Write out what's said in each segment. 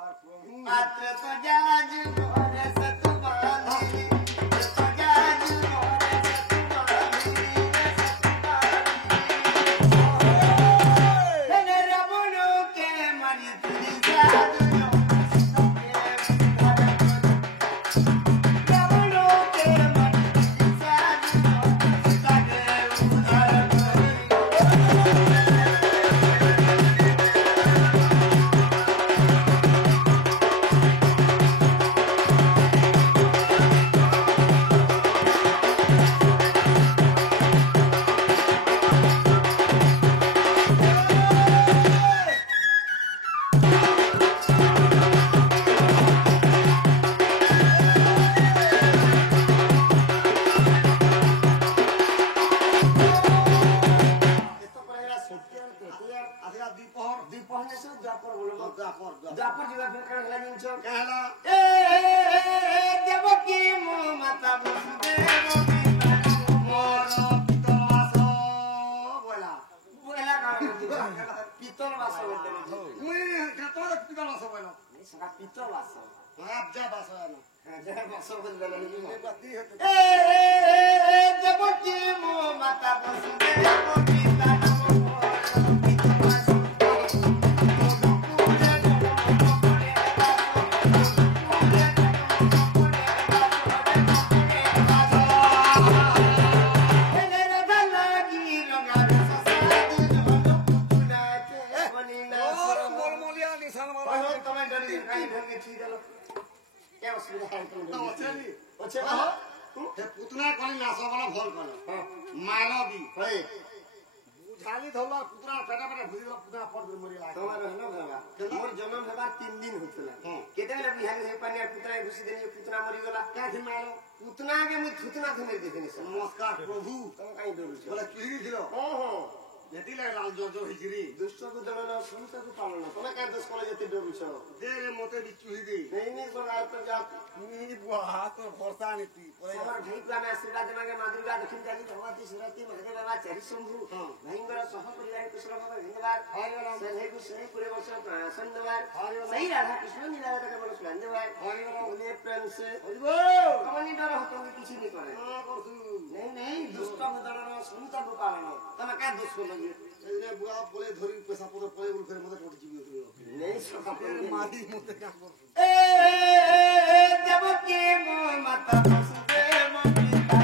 पात्र तो जाज मोरे सतुबानी तो जाज मोरे सतुबानी तेरे रबुनु के मरी तुझी जादू रबुनु के मरी तुझी जादू ताके उधार जापर जिला फिर कहला जिंचो कहला ए देवकी मो माता वसुदेव मोर पितरवास बोला बोला का पितरवास बोलते मुई कतोर पितरवास बोला नहीं सका पितरवास आप जा बास ना जा बास बोलते नहीं बाती है ए देवकी मो माता वसुदेव पिता पुतना कली नासो वाला भल कल मालो भी है बुझाली धोला पुतना पेटा पेटा भुजिला पुतना पर मरि लाग तोमार हनो भला मोर जन्म हेबा 3 दिन होतला केतेले बिहानी हे पानी पुतना घुसी देनी पुतना मरि गला का थि मालो पुतना के मु थुतना थमे देखनी नमस्कार प्रभु तुम काई डरू छ बोला किरी दिलो ओहो यतिले लाल जो जो हिजरी दुष्ट को दलन सुनता को पालन तमे का दस कोले जति डरू छ दे रे मोते बिचुही दे नहीं बोला तो जा नी बुआ तो फरसा नीति हमर भाई प्लान आशीर्वाद मांगे माधुर्गा दक्षिण जाली भगवती सुरती मगदे बाबा चरी शंभु भाईंगर सह परिवार कृष्ण बाबा धन्यवाद हरि राम सहे को सही पूरे वर्ष संधवार सही राधा कृष्ण नीलावत का बोलो धन्यवाद हरि राम उन्हें प्रेम से हरिबो कमनी डर हो तुम किसी नहीं करे नहीं दुष्ट बदलनो सुनता को पालन तमे का दुष्ट को लगे एने बुआ बोले धरी पैसा पद पळे उल फेर मते टोट जीव नहीं सका मारी मते का ए देवकी मो माता वसुदेव पिता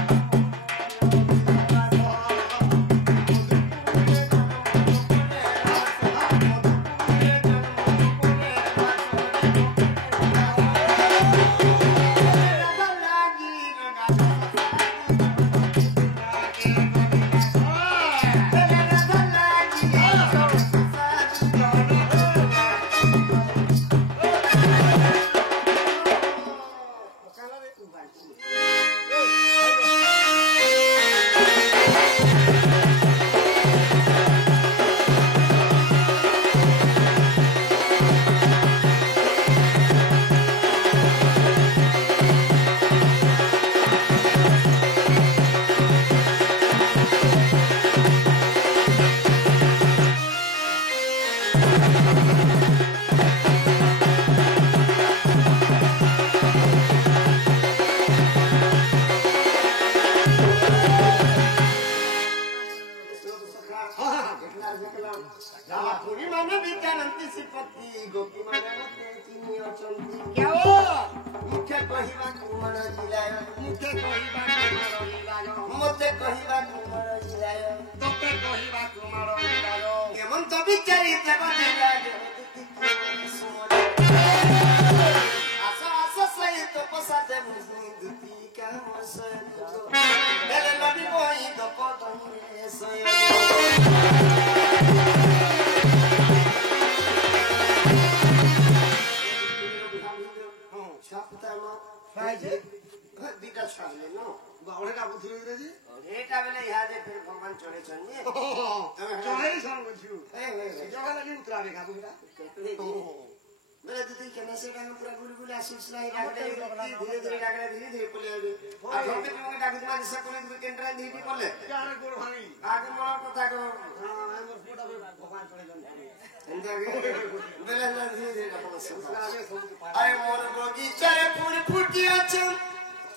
আরে মন বগিচারে ফুল ফুটিয়াছে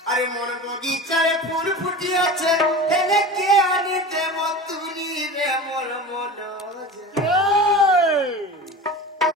আরে মন বগিচারে ফুল ফুটিয়াছে হেলে কে আনি দেব তুলি রে মোর মন